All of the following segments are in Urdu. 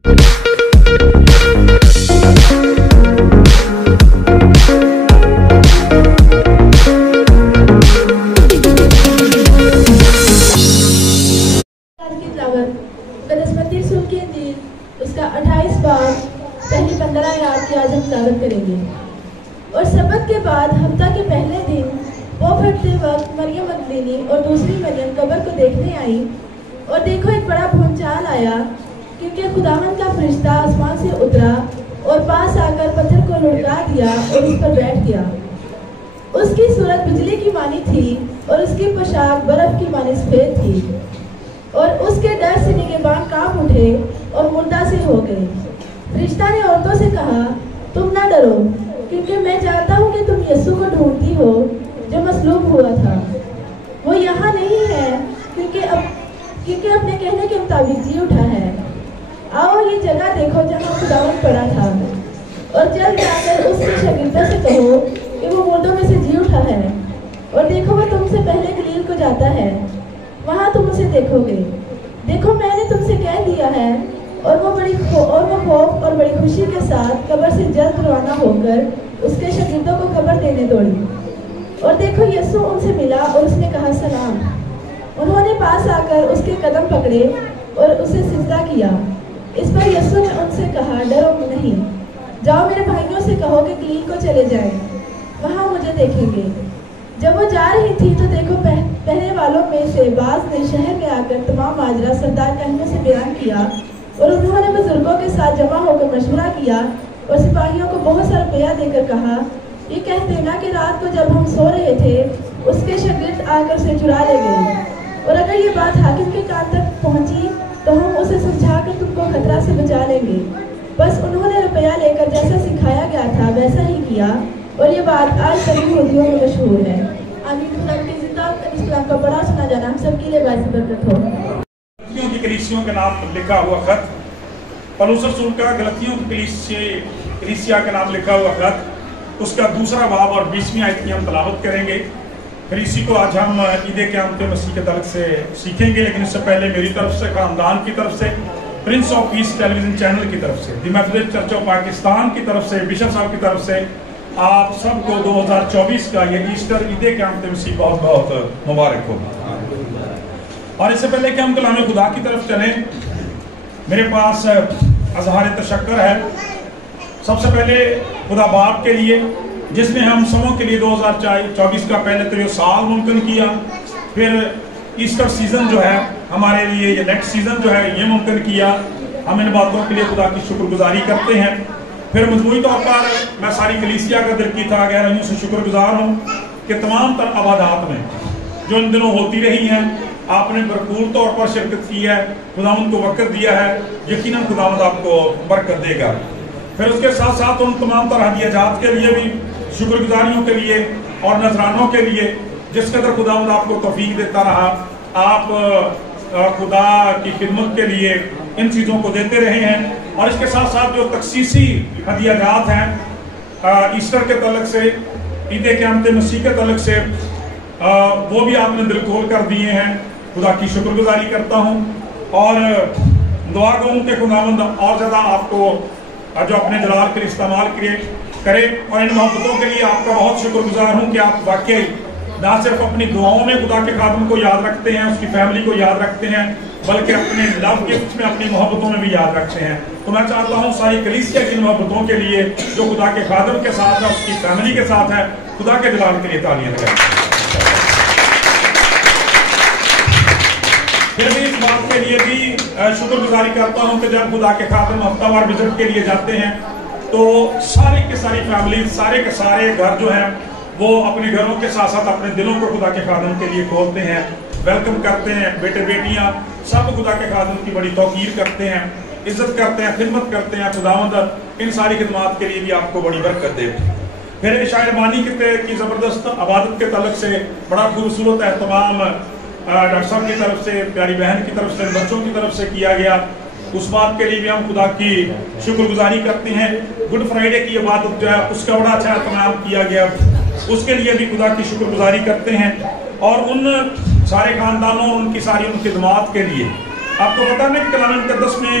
اس کا 28 باب پہلی 15 آیات کی آج ہم تلاوت کریں گے۔ اور سبت کے بعد ہفتہ کے پہلے دن وہ پھٹتے وقت مریم مگدلینی اور دوسری مریم قبر کو دیکھنے آئی، اور دیکھو ایک بڑا بھونچال آیا، کیونکہ خداوند کا فرشتہ آسمان سے اترا اور پاس آ کر پتھر کو لڑکا دیا اور اس پر بیٹھ گیا۔ اس کی صورت بجلی کی مانی تھی اور اس کی پوشاک برف کی مانی سفید تھی، اور اس کے ڈر سے نگہبان کانپ اٹھے اور مردہ سے ہو گئے۔ فرشتہ نے عورتوں سے کہا، تم نہ ڈرو، کیونکہ میں جانتا ہوں کہ تم یسوع کو ڈھونڈتی ہو جو مصلوب ہوا تھا۔ وہ یہاں نہیں ہے، کیونکہ اپنے کہنے کے مطابق جی اٹھا ہے۔ آؤ یہ جگہ دیکھو جہاں خداوند پڑا تھا، اور جلد جا کر اس کے شاگردوں سے کہو کہ وہ مردوں میں سے جی اٹھا ہے، اور دیکھو وہ تم سے پہلے گلیل کو جاتا ہے، وہاں تم اسے دیکھو گے۔ دیکھو میں نے تم سے کہہ دیا ہے۔ اور وہ خوف اور بڑی خوشی کے ساتھ قبر سے جلد روانہ ہو کر اس کے شاگردوں کو خبر دینے دوڑی۔ اور دیکھو یسوع ان سے ملا اور اس نے کہا، سلام۔ انہوں نے پاس آ کر اس کے قدم پکڑے اور اسے سجدہ کیا۔ اس پر یسوع نے ان سے کہا، ڈرو نہیں، جاؤ میرے بھائیوں سے کہو کہ گلیل کو چلے جائیں، وہاں مجھے دیکھیں گے۔ جب وہ جا رہی تھی تو دیکھو پہرے والوں میں سے بعض نے شہر میں آ کر تمام ماجرا سردار کہنوں سے بیان کیا، اور انہوں نے بزرگوں کے ساتھ جمع ہو کر مشورہ کیا اور سپاہیوں کو بہت سا روپیہ دے کر کہا، یہ کہہ دینا کہ رات کو جب ہم سو رہے تھے اس کے شاگرد آ کر اسے چرا لے گئے، اور اگر یہ بات حاکم کے کان تک پہنچی تو ہم اسے سمجھا کر تم کو خطرہ سے بچا لیں گے۔ بس انہوں نے روپیہ لے کر جیسا سکھایا گیا تھا ویسا ہی کیا، اور یہ بات آج سبھی یہودیوں میں مشہور ہے۔ آمین۔ خدا کی زندہ اس کلام کا بڑا سنا جانا ہم سب کے لیے باعث برکت ہو۔ گلتیوں کی کلیسیوں کے نام لکھا ہوا خط، پولس رسول کا گلتیوں کی کلیسیا کے نام لکھا ہوا خط، اس کا دوسرا باب اور 20ویں آیت کی ہم تلاوت کریں گے۔ پھر اسی کو آج ہم عید قیامت مسیح کے تعلق سے سیکھیں گے، لیکن اس سے پہلے میری طرف سے، خاندان کی طرف سے، Prince of Peace television channel کی طرف سے، the Methodist Church of Pakistan کی طرف سے، بشپ صاحب کی طرف سے آپ سب کو 2024 کا یہ ایسٹر عید قیامت مسیح بہت بہت مبارک ہو۔ اور اس سے پہلے کہ ہم کلام خدا کی طرف چلیں، میرے پاس اظہار تشکر ہے سب سے پہلے خدا باپ کے لیے، جس نے ہم سبوں کے لیے 2024 کا پہلے تو یہ سال ممکن کیا، پھر ایسٹر سیزن جو ہے ہمارے لیے، یہ نیکسٹ سیزن جو ہے یہ ممکن کیا۔ ہم ان باتوں کے لیے خدا کی شکر گزاری کرتے ہیں۔ پھر مجموعی طور پر میں ساری کلیسیا کا دل کی تھا گہرائیوں سے شکر گزار ہوں کہ تمام تر عبادات میں جو ان دنوں ہوتی رہی ہیں آپ نے بھرپور طور پر شرکت کی ہے، خداوند کو وقت دیا ہے، یقیناً خداوند آپ کو برکت دے گا۔ پھر اس کے ساتھ ساتھ ان تمام طرح ہدیہ جات کے لیے بھی، شکر گزاریوں کے لیے اور نذرانوں کے لیے، جس قدر خداوند آپ کو توفیق دیتا رہا، آپ خدا کی خدمت کے لیے ان چیزوں کو دیتے رہے ہیں۔ اور اس کے ساتھ ساتھ جو تخصیصی ہدیہ جات ہیں ایسٹر کے تعلق سے، عید قیامت مسیح کے تعلق سے، وہ بھی آپ نے دل کھول کر دیے ہیں، خدا کی شکر گزاری کرتا ہوں، اور دعا گوں کہ خداوند اور زیادہ آپ کو جو اپنے جلال کے لیے استعمال کرے۔ اور ان محبتوں کے لیے آپ کا بہت شکر گزار ہوں کہ آپ واقعی نہ صرف اپنی دعاؤں میں خدا کے خادم کو یاد رکھتے ہیں، اس کی فیملی کو یاد رکھتے ہیں، بلکہ اپنے لو گفٹ میں، اپنی محبتوں میں بھی یاد رکھتے ہیں۔ تو میں چاہتا ہوں ساری کلیسیا کی محبتوں کے لیے جو خدا کے خادم کے ساتھ ہے، اس کی فیملی کے ساتھ ہے، خدا کے جلال کے لیے تالیاں لگائیں۔ پھر بھی اس بات کے لیے بھی شکر گزاری کرتا ہوں کہ جب خدا کے خادم ہفتہ وار وزٹ کے لیے جاتے ہیں تو ساری کی ساری فیملی، سارے کے سارے گھر جو ہیں وہ اپنے گھروں کے ساتھ ساتھ اپنے دلوں کو خدا کے خادم کے لیے کھولتے ہیں، ویلکم کرتے ہیں۔ بیٹے بیٹیاں سب خدا کے خادم کی بڑی توقیر کرتے ہیں، عزت کرتے ہیں، خدمت کرتے ہیں۔ خداوند ان ساری خدمات کے لیے بھی آپ کو بڑی برکت دے۔ پھر شاعر بانی کی زبردست عبادت کے تعلق سے بڑا خوبصورت اہتمام ڈاکٹر صاحب کی طرف سے، پیاری بہن کی طرف سے، بچوں کی طرف سے کیا گیا، اس بات کے لیے بھی ہم خدا کی شکر گزاری کرتے ہیں۔ گڈ فرائیڈے کی عبادت جو ہے اس کا بڑا اچھا اہتمام کیا گیا، اس کے لیے بھی خدا کی شکر گزاری کرتے ہیں۔ اور ان سارے خاندانوں، ان کی ساری ان خدمات کے لیے آپ کو پتہ ہے کہ کلام مقدس میں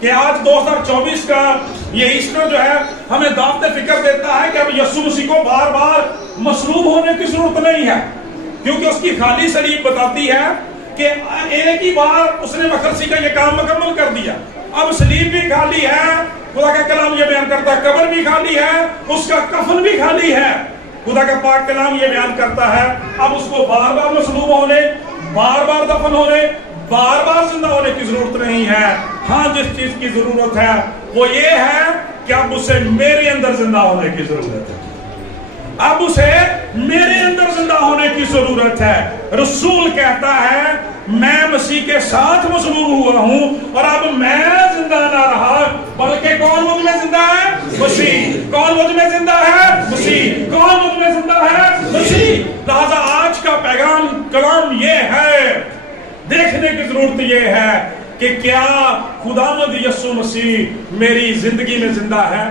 کہ آج 2024 کا یہ ایسٹر جو ہے ہمیں دعوت فکر دیتا ہے کہ اب یسوع مسیح کو بار بار مصلوب ہونے کی ضرورت نہیں ہے، کیونکہ اس کی خالی صلیب بتاتی ہے کہ ایک ہی بار اس نے مخلصی کا یہ کام مکمل کر دیا۔ اب صلیب بھی خالی ہے، خدا کا کلام یہ بیان کرتا ہے، قبر بھی خالی ہے، اس کا کفن بھی خالی ہے۔ خدا کا پاک کلام یہ بیان کرتا ہے اب اس کو بار بار مصلوب ہونے، بار بار دفن ہونے، بار بار زندہ ہونے کی ضرورت نہیں ہے۔ ہاں جس چیز کی ضرورت ہے وہ یہ ہے کہ اب اسے میرے اندر زندہ ہونے کی ضرورت ہے، اب اسے میرے اندر زندہ ہونے کی ضرورت ہے۔ رسول کہتا ہے میں مسیح کے ساتھ مصلوب ہوا ہوں اور اب میں زندہ نہ رہا بلکہ کون مجھ میں زندہ ہے؟ مسیح۔ کون مجھ میں زندہ ہے؟ مسیح۔ کون مجھ میں زندہ ہے؟ مسیح۔ لہذا آج کا پیغام کلام یہ ہے، دیکھنے کی ضرورت یہ ہے کہ کیا خداوند یسوع مسیح میری زندگی میں زندہ ہے،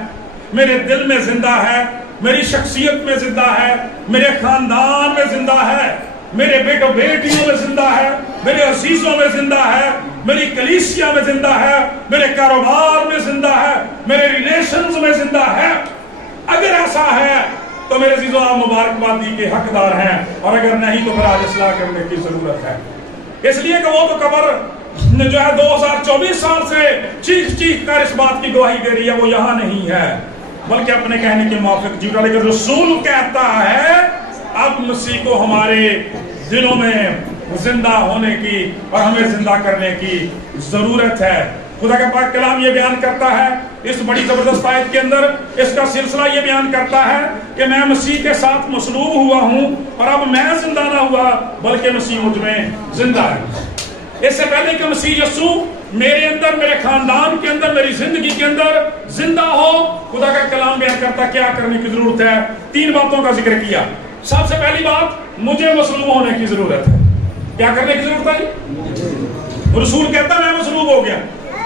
میرے دل میں زندہ ہے، میری شخصیت میں زندہ ہے، میرے خاندان میں زندہ ہے، میرے بیٹوں بیٹیوں میں زندہ ہے، میرے عزیزوں میں زندہ ہے، میری کلیسیا میں زندہ ہے، میرے کاروبار میں زندہ ہے، میرے ریلیشنز میں زندہ ہے۔ اگر ایسا ہے تو میرے عزیزوں آپ مبارکبادی کے حقدار ہیں، اور اگر نہیں تو پھر آج اصلاح کرنے کی ضرورت ہے، اس لیے کہ وہ تو قبر جو ہے 2024 سال سے چیخ چیخ کر اس بات کی گواہی دے رہی ہے، وہ یہاں نہیں ہے بلکہ اپنے کہنے کے موافق جیتا۔ لیکن رسول کہتا ہے اب مسیح کو ہمارے دلوں میں زندہ ہونے کی اور ہمیں زندہ کرنے کی ضرورت ہے۔ خدا کا پاک کلام یہ بیان کرتا ہے اس بڑی زبردست آیت کے اندر، اس کا سلسلہ یہ بیان کرتا ہے کہ میں مسیح کے ساتھ مصلوب ہوا ہوں اور اب میں زندہ نہ ہوا بلکہ مسیح مجھ میں زندہ ہے۔ اس سے پہلے کہ مسیح یسوع میرے اندر، میرے خاندان کے اندر، میری زندگی کے اندر زندہ ہو، خدا کا کلام بیان کرتا کیا کرنے کی ضرورت ہے۔ 3 باتوں کا ذکر کیا۔ سب سے پہلی بات، مجھے مصلوب ہونے کی ضرورت ہے۔ کیا کرنے کی ضرورت ہے؟ رسول کہتا میں مصلوب ہو گیا۔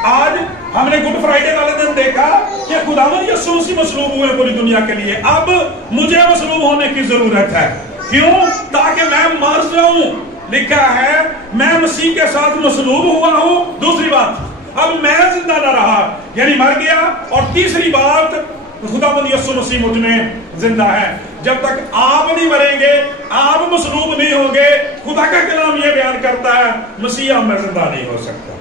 آج ہم نے گڈ فرائیڈے والے دن دیکھا کہ خداوند یسوع مسیح مصلوب ہوئے پوری دنیا کے لیے، اب مجھے مصلوب ہونے کی ضرورت ہے۔ کیوں؟ تاکہ میں مر جاؤں۔ لکھا ہے میں مسیح کے ساتھ مصلوب ہوا ہوں۔ دوسری بات، اب میں زندہ نہ رہا یعنی مر گیا، اور تیسری بات خداوند یسوع مسیح مجھ میں زندہ ہے۔ جب تک آپ نہیں مریں گے، آپ مصلوب نہیں ہوں گے، خدا کا کلام یہ بیان کرتا ہے مسیح آپ میں زندہ نہیں ہو سکتا،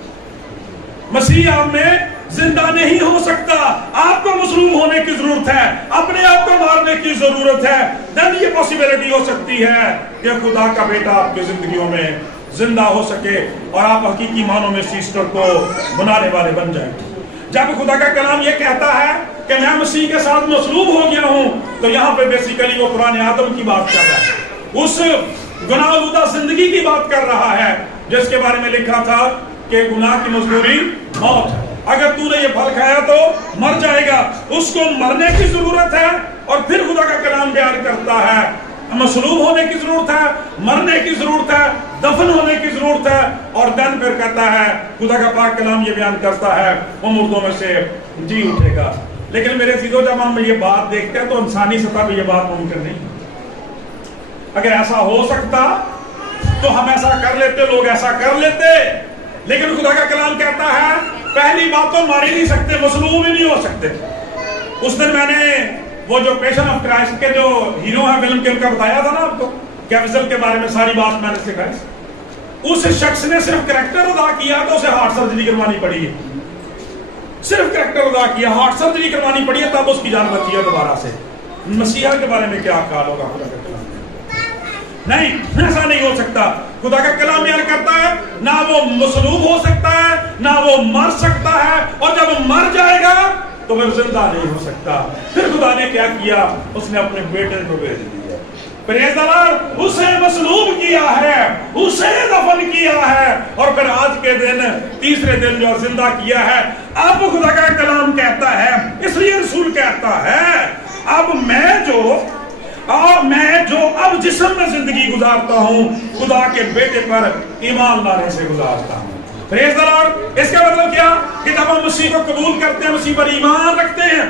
مسیح آپ میں زندہ نہیں ہو سکتا۔ آپ کو مصلوب ہونے کی ضرورت ہے، اپنے آپ کو مارنے کی ضرورت ہے۔ دن یہ پاسبلٹی ہو سکتی ہے کہ خدا کا بیٹا آپ کی زندگیوں میں زندہ ہو سکے اور آپ حقیقی معنوں میں ایسٹر کو منانے والے بن جائیں۔ جب خدا کا کلام یہ کہتا ہے کہ میں مسیح کے ساتھ مصلوب ہو گیا ہوں، تو یہاں پہ بیسیکلی وہ پرانے آدم کی بات کر رہا ہے، اس گناہ آلودہ زندگی کی بات کر رہا ہے جس کے بارے میں لکھا تھا کہ گناہ کی مزدوری موت ہے، اگر تو نے یہ پھل کھایا تو مر جائے گا۔ اس کو مرنے کی ضرورت ہے، اور پھر خدا کا کلام بیان کرتا ہے مصلوب ہونے کی ضرورت ہے، مرنے کی ضرورت ہے، دفن ہونے کی ضرورت ہے، اور دن پھر کہتا ہے خدا کا پاک کلام یہ بیان کرتا ہے وہ مردوں میں سے جی اٹھے گا۔ لیکن میرے عزیزو جب ہم یہ بات دیکھتے ہیں تو انسانی سطح پہ یہ بات ممکن نہیں۔ اگر ایسا ہو سکتا تو ہم ایسا کر لیتے، لوگ ایسا کر لیتے، لیکن خدا کا کلام کہتا ہے پہلی بات تو مار ہی نہیں سکتے، مصلوب ہی نہیں ہو سکتے۔ اس دن میں نے وہ جو پیشن آف کرائسٹ کے جو ہیرو ہیں فلم کے، ان کا بتایا تھا نا آپ کو، کیپسل کے بارے میں ساری بات میں نے سکھائی۔ اس شخص نے صرف کریکٹر ادا کیا تو اسے ہارٹ سرجری کروانی پڑی ہے، صرف کریکٹر ادا کیا، ہارٹ سرجری کروانی پڑی ہے، تب اس کی جان بچی ہے دوبارہ سے۔ مسیحا کے بارے میں کیا حال ہوگا خدا کا کلام؟ نہیں، ایسا نہیں ہو سکتا۔ خدا کا کلام بیان کرتا ہے نہ وہ مصلوب ہو سکتا ہے، نہ وہ مر سکتا ہے، اور جب مر جائے گا تو پھر زندہ نہیں ہو سکتا۔ پھر خدا نے کیا کیا؟ اس نے اپنے بیٹے کو بھیج دیا۔ پریز دی لارڈ، اسے مصلوب کیا ہے، اسے دفن کیا ہے، اور پھر آج کے دن تیسرے دن جو زندہ کیا ہے۔ اب خدا کا کلام کہتا ہے، اس لیے رسول کہتا ہے اب میں جو اب جسم میں زندگی گزارتا ہوں، خدا کے بیٹے پر ایمان لانے سے گزارتا ہوں۔ پریز دی لارڈ۔ اس کا مطلب کیا کہ جب ہم مسیح کو قبول کرتے ہیں، مسیح پر ایمان رکھتے ہیں،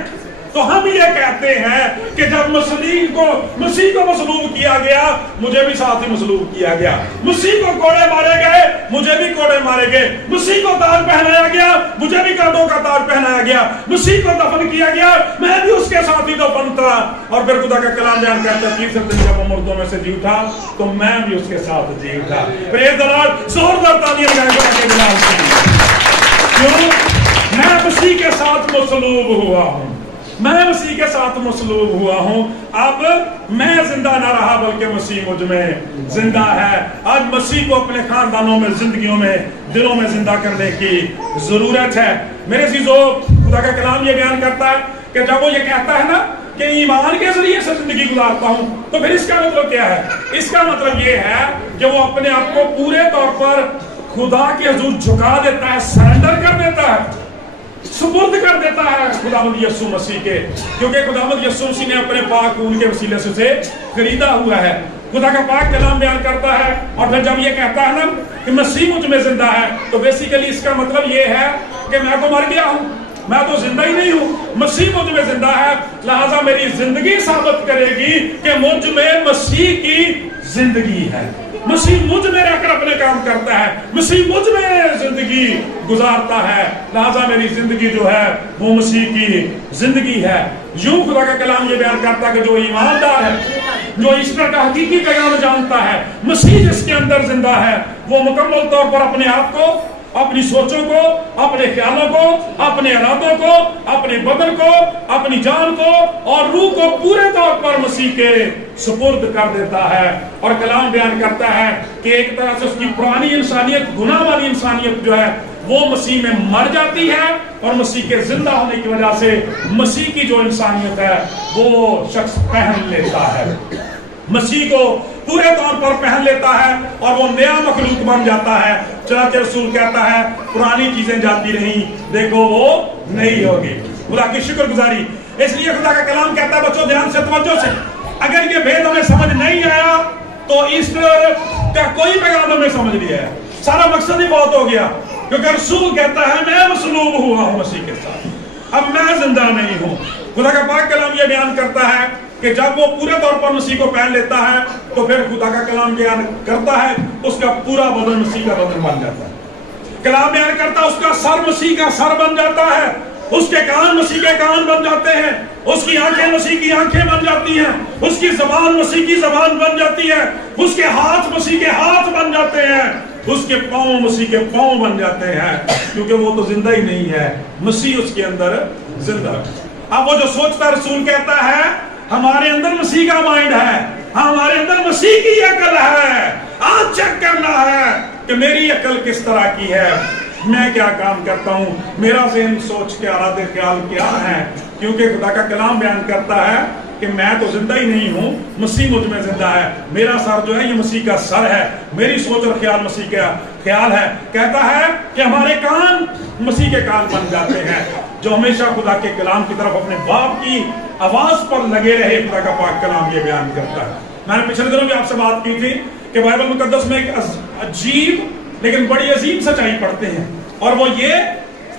تو ہم یہ کہتے ہیں کہ جب مسیح کو مصلوب کیا گیا مجھے بھی ساتھ ہی مصلوب کیا گیا، مسیح کو کوڑے مارے گئے مجھے بھی کوڑے مارے گئے، مسیح کو تاج پہنایا گیا مجھے بھی کانٹوں کا تاج پہنایا گیا، مسیح کو دفن کیا گیا میں بھی اس کے ساتھ ہی دفن تھا۔ اور پھر خدا کا کلام بیان کرتا ہے تیسرے دن جب وہ مردوں میں سے جی اٹھا تو میں بھی اس کے ساتھ جی اٹھا۔ پریز دی لارڈ، زوردار تالیاں بجائیں خدا کے جلال سے۔ کیوں؟ میں مسیح کے ساتھ مصلوب ہوا ہوں، میں مسیح کے ساتھ مصلوب ہوا ہوں۔ اب میں زندہ نہ رہا بلکہ مسیح مجھ میں زندہ ہے۔ آج مسیح کو اپنے خاندانوں میں، زندگیوں میں، دلوں میں زندہ کرنے کی ضرورت ہے۔ میرے عزیزو، خدا کا کلام یہ بیان کرتا ہے کہ جب وہ یہ کہتا ہے نا کہ ایمان کے ذریعے سے زندگی گزارتا ہوں، تو پھر اس کا مطلب کیا ہے؟ اس کا مطلب یہ ہے کہ وہ اپنے آپ کو پورے طور پر خدا کے حضور جھکا دیتا ہے، سرنڈر کر دیتا ہے، سپرد کر دیتا ہے خداوند یسوع مسیح کے، کیونکہ خداوند یسوع مسیح نے اپنے پاک خون کے وسیلے سے اسے خریدا ہوا ہے۔ خدا کا پاک کلام بیان کرتا ہے، اور پھر جب یہ کہتا ہے نا کہ مسیح مجھ میں زندہ ہے، تو بیسیکلی اس کا مطلب یہ ہے کہ میں تو مر گیا ہوں، میں تو زندہ ہی نہیں ہوں، مسیح مجھ میں زندہ ہے، لہذا میری زندگی ثابت کرے گی کہ مجھ میں مسیح کی زندگی ہے، مسیح مجھ میں رہ کر اپنے کام کرتا ہے، مسیح مجھ میں زندگی گزارتا ہے، لہذا میری زندگی جو ہے وہ مسیح کی زندگی ہے۔ یوں خدا کا کلام یہ بیان کرتا ہے کہ جو ایماندار ہے، جو ایسٹر کا حقیقی پیغام جانتا ہے، مسیح جس کے اندر زندہ ہے، وہ مکمل طور پر اپنے آپ کو، اپنی سوچوں کو، اپنے خیالوں کو، اپنے ارادوں کو، اپنے بدن کو، اپنی جان کو اور روح کو پورے طور پر مسیح کے سپرد کر دیتا ہے۔ اور کلام بیان کرتا ہے کہ ایک طرح سے اس کی پرانی انسانیت، گناہ والی انسانیت جو ہے وہ مسیح میں مر جاتی ہے، اور مسیح کے زندہ ہونے کی وجہ سے مسیح کی جو انسانیت ہے وہ شخص پہن لیتا ہے، مسیح کو پورے طور پر پہن لیتا ہے اور وہ نیا مخلوق بن جاتا ہے۔ چنانچہ رسول کہتا ہے پرانی چیزیں جاتی رہیں، دیکھو وہ نئی ہوگی۔ خدا کی شکر گزاری۔ اس لیے خدا کا کلام کہتا ہے بچوں دھیان سے، توجہ سے، اگر یہ بھید ہمیں سمجھ نہیں آیا تو ایسٹر کا کوئی پیغام ہمیں سمجھ نہیں آیا، سارا مقصد ہی بہت ہو گیا، کیونکہ رسول کہتا ہے میں مصلوب ہوا ہوں مسیح کے ساتھ، اب میں زندہ نہیں ہوں۔ خدا کا پاک کلام یہ بیان کرتا ہے کہ جب وہ پورے طور پر مسیح کو پہن لیتا ہے تو پھر خدا کا کلام بیان کرتا ہے اس کا پورا بدن مسیح کا بدن بن جاتا ہے۔ کلام بیان کرتا ہے اس کا سر مسیح کا سر بن جاتا ہے، اس کے کان مسیح کے کان بن جاتے ہیں، اس کی آنکھیں مسیح کی آنکھیں بن جاتی ہیں، اس کی زبان مسیح کی زبان بن جاتی ہے، اس کے ہاتھ مسیح کے ہاتھ بن جاتے ہیں، اس کے پاؤں مسیح کے پاؤں بن جاتے ہیں، کیونکہ وہ تو زندہ ہی نہیں ہے، مسیح اس کے اندر زندہ۔ اب وہ جو سوچتا رسول کہتا ہے ہمارے اندر مسیح کا مائنڈ ہے، ہمارے اندر مسیح کی عقل ہے، آج چیک کرنا ہے کہ میری عقل کس طرح کی ہے، میں کیا کام کرتا ہوں، میرا ذہن سوچ کے ارادے خیال کیا ہے، کیونکہ خدا کا کلام بیان کرتا ہے کہ میں تو زندہ ہی نہیں ہوں، مسیح مجھ میں زندہ ہے، میرا سر جو ہے یہ مسیح کا سر ہے، میری سوچ اور خیال مسیح کا خیال ہے۔ کہتا ہے کہ ہمارے کان مسیح کے کان بن جاتے ہیں، جو ہمیشہ خدا کے کلام کی طرف اپنے باپ کی آواز پر لگے رہے۔ خدا کا پاک کلام یہ بیان کرتا ہے۔ میں نے پچھلے دنوں بھی آپ سے بات کی تھی کہ بائبل مقدس میں ایک عجیب لیکن بڑی عظیم سچائی پڑھتے ہیں، اور وہ یہ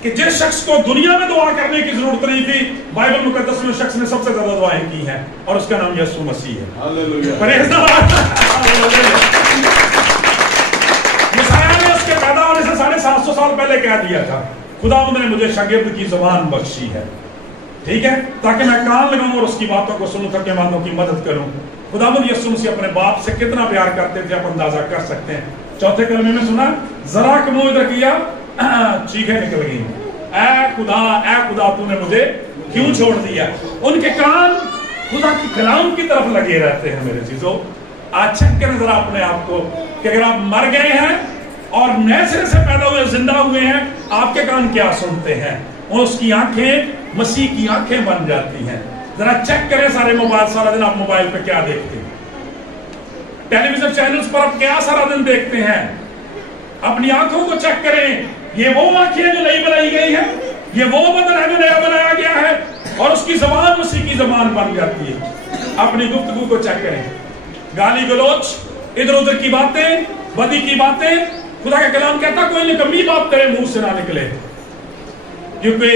کہ جس شخص کو دنیا میں دعا کرنے کی ضرورت نہیں تھی، بائبل مقدس میں شخص نے سب سے زیادہ دعائیں کی ہیں، اور اس کا نام یسوع مسیح ہے۔ مسیح نے اس کے پیدا ہونے سے 750 سال پہلے کہہ دیا تھا خداوند نے مجھے شاگرد کی زبان بخشی ہے، ٹھیک ہے، تاکہ میں کان لگاؤں اور اس کی باتوں کو سنوں، تاکہ مانوں کی مدد کروں۔ خداوند یسوع مسیح اپنے باپ سے کتنا پیار کرتے تھے آپ اندازہ کر سکتے ہیں۔ چوتھے کلمے میں سنا، ذرا کہ منہ ادھر کیا چیخیں نکل گئی، اے خدا تو نے مجھے کیوں چھوڑ دیا۔ ان کے کان خدا کی کلام کی طرف لگے رہتے ہیں۔ میرے چیزوں، آج چیک کریں ذرا اپنے آپ کو کہ اگر آپ مر گئے ہیں اور نئے سرے سے پیدا ہوئے زندہ ہوئے ہیں، آپ کے کان کیا سنتے ہیں، اور اس کی آنکھیں مسیح کی آنکھیں بن جاتی ہیں۔ ذرا چیک کریں سارے موبائل، سارا دن آپ موبائل پہ کیا دیکھتے ہیں، ٹیلی ویژن چینلز پر آپ کیا سارا دن دیکھتے ہیں، اپنی آنکھوں کو چیک کریں۔ یہ وہ آنکھیں جو نئی بنائی گئی ہے، یہ وہ بدن ہے جو نیا بنایا گیا ہے، اور اس کی زبان مسیح کی زبان بن جاتی ہے۔ اپنی گفتگو کو چیک کریں، گالی گلوچ، ادھر ادھر کی باتیں، بدی کی باتیں، خدا کا کلام کہتا کوئی نکمی بات کرے منہ سے نہ نکلے، کیونکہ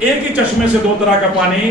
ایک ہی چشمے سے دو طرح کا پانی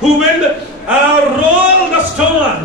Who will roll the stone?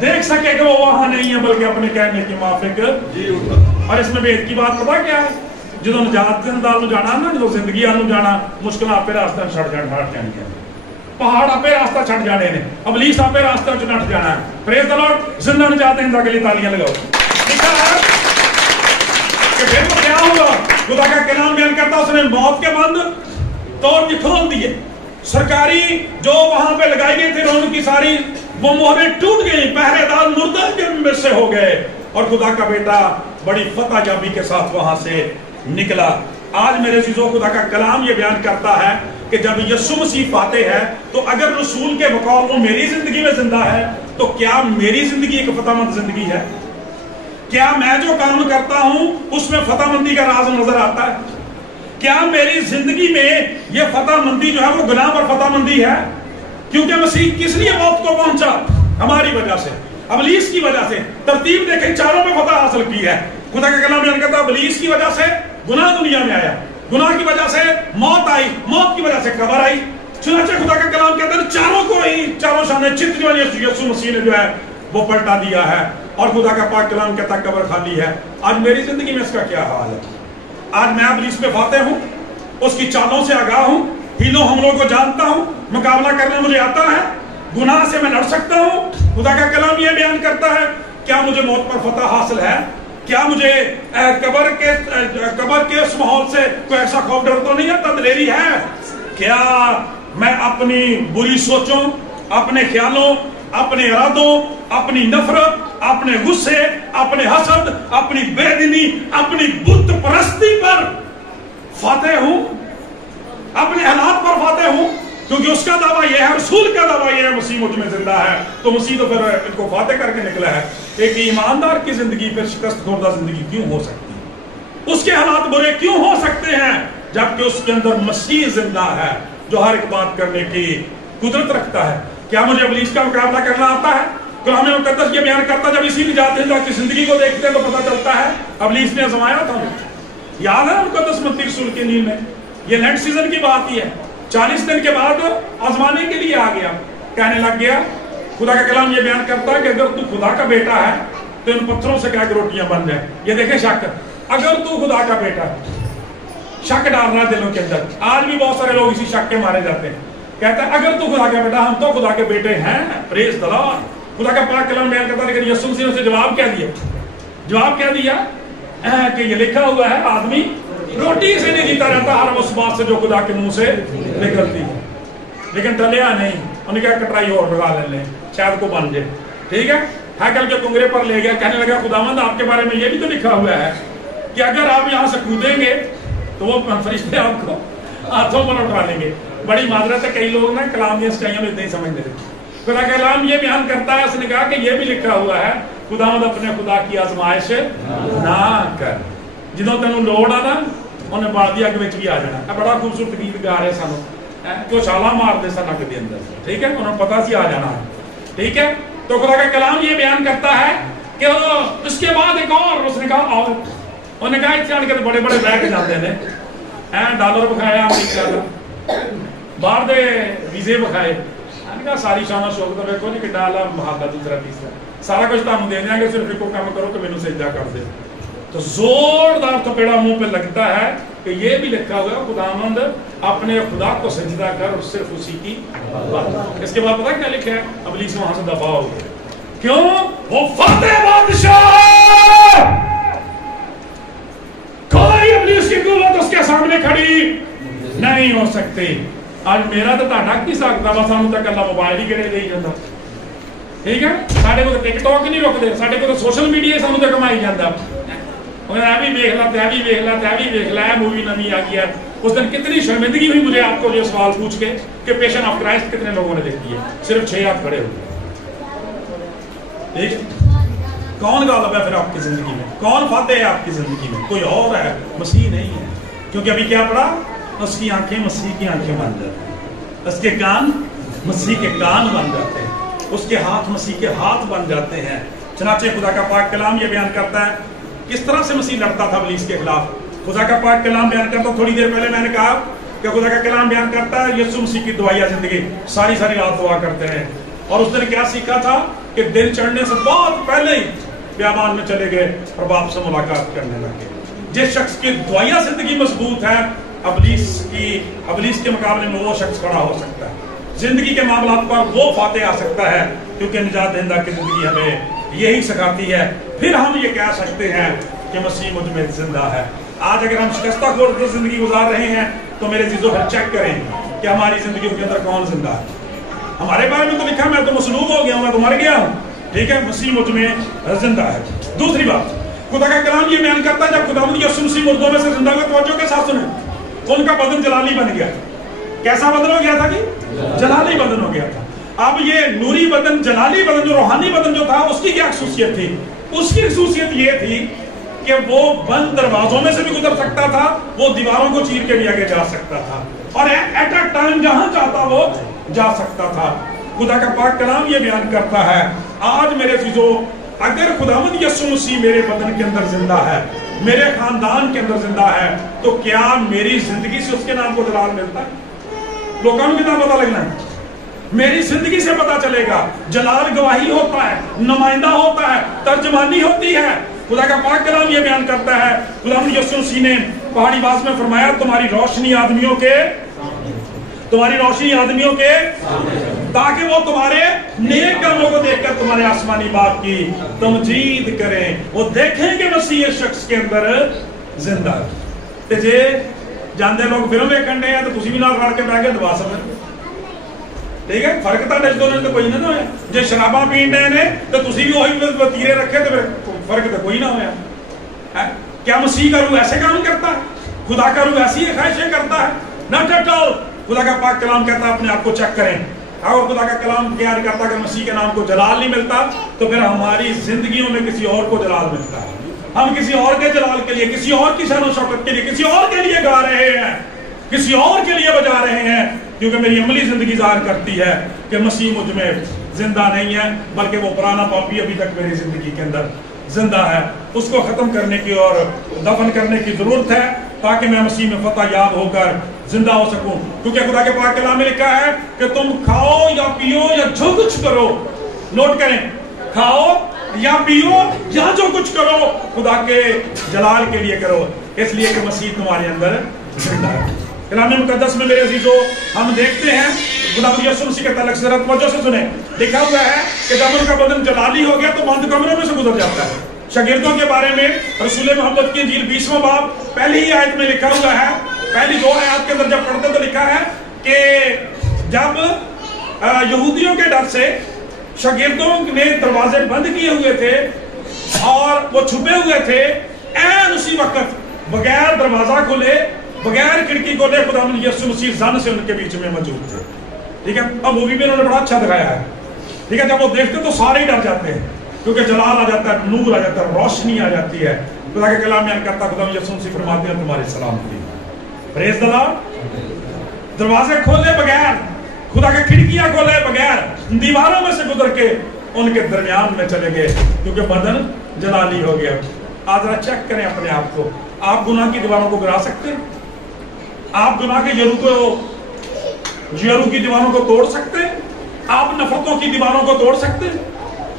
دیکھ سکے کہ وہ وہاں نہیں ہے بلکہ اپنے کہنے کے موافق. اور اس میں بھی ایک کی بات پتا کیا ہے, جدو نجات دال جانا نا, جدو زندگی جانا مشکل آپ راستہ چھڑ جانی ہے, پہاڑ آپ راستہ چھڑ جانے نے, ابلیس آپ راستہ نٹ جانا ہے. پریز دی لارڈ, زندہ نجات دہندہ کے لیے تالیاں لگاؤ. لکھا ہے کہ پھر وہ کیا ہوا, خدا کا کلام بیان کرتا اس نے موت کے بند توڑ کے کھول دیے. سرکاری جو وہاں پہ لگائی گئی تھی ان کی ساری وہ مہریں ٹوٹ گئی, پہرے دار مردہ کے میں سے ہو گئے, اور خدا کا بیٹا بڑی فتح یابی کے ساتھ وہاں سے نکلا. آج میرے عزیزوں, خدا کا کلام یہ بیان کرتا ہے کہ جب یسوع مسیح فاتح ہے تو اگر رسول کے بقول وہ میری زندگی میں زندہ ہے تو کیا میری زندگی ایک فتح مند زندگی ہے؟ کیا میں جو کام کرتا ہوں اس میں فتح مندی کا راز نظر آتا ہے؟ کیا میری زندگی میں یہ فتح مندی جو ہے وہ گناہ پر فتح مندی ہے؟ کیونکہ مسیح کس لیے موت کو پہنچا؟ ہماری وجہ سے, ابلیس کی وجہ سے. ترتیب دیکھیں, چاروں میں فتح حاصل کی ہے. خدا کا کلام بیان کرتا ہے ابلیس کی وجہ سے گناہ دنیا میں آیا, گناہ کی وجہ سے موت آئی, موت کی وجہ سے قبر آئی. چنانچہ خدا کا کلام کہتا ہے چاروں کو ہی, چاروں سامنے چت جو یسوع مسیح نے جو ہے وہ پلٹا دیا ہے. اور خدا کا پاک کلام کہتا ہے قبر خالی ہے. آج میری زندگی میں اس کا کیا حال ہے؟ آج میں ابلیس پہ فاتح ہوں, اس کی چالوں سے آگاہ ہوں, ہیلوں حملوں کو جانتا ہوں, مقابلہ کرنا مجھے آتا ہے, گناہ سے میں لڑ سکتا ہوں. خدا کا کلام یہ بیان کرتا ہے کیا مجھے موت پر فتح حاصل ہے؟ کیا مجھے قبر کے اس ماحول سے کوئی ایسا خوف ڈر تو نہیں ہے, تدلیری ہے؟ کیا میں اپنی بری سوچوں, اپنے خیالوں, اپنے ارادوں, اپنی نفرت, اپنے غصے, اپنے حسد, اپنی بے دینی, اپنی بت پرستی پر فاتح ہوں, اپنے حالات پر فاتح ہوں؟ کیونکہ اس کا دعویٰ یہ ہے, رسول کا دعویٰ یہ ہے مسیح مجھ میں زندہ ہے, تو مسیح تو پھر ان کو فاتح کر کے نکلا ہے. ایک ایماندار کی زندگی پھر شکست خوردہ زندگی کیوں ہو سکتی ہے؟ اس کے حالات برے کیوں ہو سکتے ہیں جبکہ اس کے اندر مسیح زندہ ہے جو ہر ایک بات کرنے کی قدرت رکھتا ہے؟ کیا مجھے ابلیس کا مقابلہ کرنا آتا ہے؟ کلام مقدس یہ بیان کرتا, جب اسی نجات دہندہ کی زندگی کو دیکھتے ہیں تو پتہ چلتا ہے ابلیس نے آزمایا تھا. یاد ہے مقدس متی رسول کے نیل میں, یہ لینڈ سیزن کی بات ہی ہے, 40 دن کے بعد آزمانے کے لیے آ گیا, کہنے لگ گیا. خدا کا کلام یہ بیان کرتا ہے کہ اگر تو خدا کا بیٹا ہے تو ان پتھروں سے کیا کہ روٹیاں بن جائیں. یہ دیکھیں شک, اگر تو خدا کا بیٹا ہے, شک ڈالنا دلوں کے اندر. آج بھی بہت سارے لوگ اسی شک کے مارے جاتے ہیں. کہتا ہے اگر تو خدا کا بیٹا, ہم تو خدا کے بیٹے ہیں, پریز دی لارڈ. خدا کا پاک کلام بیان کرتا ہے, لیکن یسوع مسیح نے اسے جواب کیا دیا؟ جواب کیا دیا کہ یہ لکھا ہوا ہے آدمی روٹی سے نہیں جیتا رہتا, ہر اس بات سے جو خدا کے منہ سے نکلتی ہے. لیکن ٹلیا نہیں, انہوں نے کہا کٹرائی اور لگا لیں, شاید کو بن جائے. ٹھیک ہے, ہیکل کے کنگرے پر لے گیا, کہنے لگا خداوند آپ کے بارے میں یہ بھی تو لکھا ہوا ہے کہ اگر آپ یہاں سے کودیں گے تو وہ فرشتے آپ کو ہاتھوں پر اٹھا لیں گے. بڑی معذرت ہے, کئی لوگ نا کلام کی سچائیاں میں نہیں سمجھتے تھے. خدا کا کلام یہ بیان کرتا ہے, اس نے کہا کہ یہ بھی لکھا ہوا ہے خداوند اپنے خدا کی آزمائش نہ کر. جدوں تینوں لوڑ آ نا انہیں بادی اگ وچ بھی آ جانا. بڑا خوبصورت گیت گا رہے سانو کہ چھالا مارتے سن اگ دے اندر. ٹھیک ہے, انہوں نے پتا سی آ جانا ہے. ٹھیک ہے, تو خدا کا کلام یہ بیان کرتا ہے کہ اس کے بعد ایک اور اس نے کہا آؤ. انہوں نے کہا اتنے آن کے بڑے بڑے بیگ جاتے ہیں, ڈالر بکھایا امریکہ کا, باہر دے ویزے بکھائے. ساری شانہ شوق تو دیکھو جی کہ ڈالا محاذہ دوسرا تیسرا سارا کچھ تمہیں دے دیں گے, صرف ایک کام کرو کہ مینوں سجدہ کر دے. تو زوردار تھپیڑا منہ پہ لگتا ہے کہ یہ بھی لکھا ہوا ہے خداوند اپنے خدا کو سجدہ کر اور صرف اسی کی بات. اس کے بعد پتہ کیا لکھا ہے؟ ابلیس وہاں سے دفاع ہو گیا. کیوں؟ وہ فاتح بادشاہ ہے, کوئی ابلیس کی قوت اس کے سامنے کھڑی نہیں ہو سکتی. آج میرا تو تہاڈا کی سکتا وا, سانوں تک اللہ موبائل ہی گڑے دے جاتا. ٹھیک ہے, ساڈے کو ٹک ٹاک نہیں رکتے, ساڈے کو سوشل میڈیا سانوں تے کمائی جاتا. بھی ویکھ لا, تے بھی ویکھ لا, تے بھی ویکھ لا, مووی نویں آ گئی ہے. اس دن کتنی شرمندگی ہوئی مجھے آپ کو یہ سوال پوچھ کے کہ پیشن آف کرائسٹ کتنے لوگوں نے دیکھی ہے؟ صرف 6 ہاتھ کھڑے ہوئے. ٹھیک ہے, کون غالب ہے پھر آپ کی زندگی میں؟ کون فاتح ہے آپ کی زندگی میں؟ کوئی اور ہے, مسیح نہیں ہے. کیونکہ ابھی کیا پڑھا, اس کی آنکھیں مسیح کی آنکھیں بن جاتی ہیں, اس کے کان مسیح کے کان بن جاتے ہیں, اس کے ہاتھ مسیح کے ہاتھ بن جاتے ہیں. چنانچہ خدا کا پاک کلام یہ بیان کرتا ہے کس طرح سے مسیح لڑتا تھا ابلیس کے خلاف. خدا کا پاک کلام بیان کرتا, تھوڑی دیر پہلے میں نے کہا کہ خدا کا کلام بیان کرتا ہے یسوع مسیح کی دعائیہ زندگی, ساری رات دعا کرتے ہیں. اور اس دن کیا سیکھا تھا کہ دن چڑھنے سے بہت پہلے ہی بیابان میں چلے گئے اور باپ سے ملاقات کرنے لگے. جس شخص کی دعائیہ زندگی مضبوط ہے ابلیس کے مقابلے میں وہ شخص کھڑا ہو سکتا ہے. زندگی کے معاملات پر وہ فاتح آ سکتا ہے کیونکہ نجات دہندہ کی زندگی ہمیں یہی سکھاتی ہے. پھر ہم یہ کہہ سکتے ہیں کہ مسیح مجھ میں زندہ ہے. آج اگر ہم شکستہ خورد زندگی گزار رہے ہیں تو میرے عزیزو پھر چیک کریں کہ ہماری زندگیوں کے اندر کون زندہ ہے. ہمارے بارے میں تو لکھا میں تو مصلوب ہو گیا ہوں, میں تو مر گیا ہوں, ٹھیک ہے, مسیح مجھ میں زندہ ہے. دوسری بات, خدا کا کلام یہ بیان کرتا ہے جب خداوند یسوع مسیح مردوں میں سے زندہ ہوئے, توجہ کے ساتھ سنیں, ان کا بدن جلالی بن گیا. کیسا بدن ہو گیا تھا کہ جلالی بدن ہو گیا تھا. اب یہ نوری بدن, جلالی بدن, جو روحانی بدن جو تھا, اس کی کیا خصوصیت تھی؟ اس کی خصوصیت یہ تھی کہ وہ بند دروازوں میں سے بھی گزر سکتا تھا, وہ دیواروں کو چیر کے بھی آگے جا سکتا تھا, اور ایٹ اے ٹائم جہاں چاہتا وہ جا سکتا تھا. خدا کا پاک کلام یہ بیان کرتا ہے آج میرے عزیزو, اگر خداوند یسوع مسیح میرے بدن کے اندر زندہ ہے, میرے خاندان کے اندر زندہ ہے, تو کیا میری زندگی سے اس کے نام کو جلال ملتا ہے؟ لوگوں کو کتنا پتا لگنا ہے؟ میری زندگی سے پتا چلے گا. جلال گواہی ہوتا ہے, نمائندہ ہوتا ہے, ترجمانی ہوتی ہے. خدا کا پاک کلام یہ بیان کرتا ہے, خداوند یسوع مسیح نے پہاڑی باز میں فرمایا تمہاری روشنی آدمیوں کے تاکہ وہ تمہارے نیک کاموں کو دیکھ کر تمہارے آسمانی باپ کی تمجید کریں. وہ دیکھیں کہ مسیح اس شخص کے اندر زندہ ہے. تے جے جاندے لوگ فلم دیکھن دے ہیں تو تسی بھی نال رل کے بیٹھ کے دعا سمجھ, ٹھیک ہے, فرق تو دس دونوں تو کوئی نہ ہویا. جے شراباں پین دے نے تو تسی بھی وہی وتیرے رکھے تو فرق تو کوئی نہ ہویا. کیا مسیح کا روح ایسے کام کرتا ہے؟ خدا کا روح ایسی خواہشیں کرتا ہے؟ Not at all. خدا کا پاک کلام کہتا ہے اپنے آپ کو چیک کریں. اور خدا کا کلام بیان کرتا کہ مسیح کے نام کو جلال نہیں ملتا, تو پھر ہماری زندگیوں میں کسی اور کو جلال ملتا ہے. ہم کسی اور کے جلال کے لیے, کسی اور کی شان و شوکت کے لیے, کسی اور کے لیے گا رہے ہیں, کسی اور کے لیے بجا رہے ہیں, کیونکہ میری عملی زندگی ظاہر کرتی ہے کہ مسیح مجھ میں زندہ نہیں ہے, بلکہ وہ پرانا پاپی ابھی تک میری زندگی کے اندر زندہ ہے. اس کو ختم کرنے کی اور دفن کرنے کی ضرورت ہے تاکہ میں مسیح میں فتح یاب ہو کر زندہ ہو سکوں. کیونکہ خدا کے پاک کلام میں لکھا ہے کہ تم کھاؤ یا پیو یا جو کچھ کرو, نوٹ کریں, کھاؤ یا پیو یا جو کچھ کرو خدا کے جلال کے لیے کرو, اس لیے کہ مسیح تمہارے اندر زندہ ہے. کلام مقدس میں میرے عزیزو ہم دیکھتے ہیں خدا یسوع مسیح کے تعلق سے ذرا توجہ سے سنیں, لکھا ہوا ہے کہ جب ان کا بدن جلالی ہو گیا تو بند کمروں میں سے گزر جاتا ہے. شاگردوں کے بارے میں رسول محمد کی انجیل 20واں باب پہلی ہی آیت میں لکھا ہوا ہے, پہلی 2 آیات کے اندر جب پڑھتے تو لکھا ہے کہ جب یہودیوں کے ڈر سے شاگردوں نے دروازے بند کیے ہوئے تھے اور وہ چھپے ہوئے تھے, عین اسی وقت بغیر دروازہ کھولے, بغیر کھڑکی کھولے خداوند یسوع مسیح زن سے ان کے بیچ میں موجود تھے. ٹھیک ہے, اب وہ بھی انہوں نے بڑا اچھا دکھایا ہے. ٹھیک ہے, جب وہ دیکھتے تو سارے ہی ڈر جاتے ہیں کیونکہ جلال آ جاتا ہے, نور آ جاتا ہے, روشنی آ جاتی ہے. خدا کے کلام بیان کرتا خداوند یسوع مسیح فرماتے ہیں تمہاری سلامتی. پریز دی لارڈ. دروازے کھولے بغیر, خدا کے کھڑکیاں کھولے بغیر, دیواروں میں سے گزر کے ان کے درمیان میں چلے گئے کیونکہ بدن جلالی ہو گیا. آج ذرا چیک کریں اپنے آپ کو, آپ گناہ کی دیواروں کو گرا سکتے ہیں؟ آپ گناہ کے یرو کی دیواروں کو توڑ سکتے ہیں؟ آپ نفرتوں کی دیواروں کو توڑ سکتے ہیں؟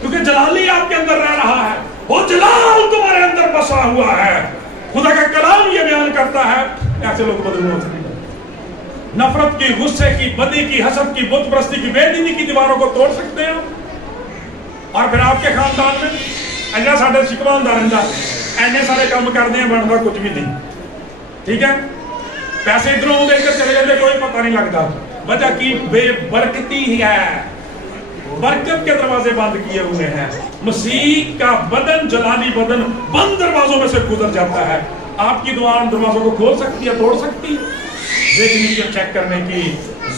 کیونکہ جلالی آپ کے اندر رہ رہا ہے, وہ جلال تمہارے اندر بسا ہوا ہے. خدا کا کلام یہ بیان کرتا ہے ایسے لوگ بدل ہو سکتے ہیں. نفرت کی, غصے کی, بدی کی, حسد کی, بت پرستی کی, بے دینی کی دیواروں کو توڑ سکتے ہیں. اور پھر آپ کے خاندان میں ایسا ساڑھے شکوا ہوں رہتا, ایسے سارے کام کرتے ہیں, بنتا کچھ بھی نہیں. ٹھیک ہے, پیسے ادھروں دے کر چلے جاتے, کوئی پتہ نہیں لگتا. وجہ کی بے برکتی ہے, برکت کے دروازے بند کیے ہوئے ہیں. مسیح کا بدن, جلالی بدن, بند دروازوں میں سے گزر جاتا ہے. آپ کی دعا ان دروازوں کو کھول سکتی ہے, توڑ سکتی ہے؟ دیکھنے کی, چیک کرنے کی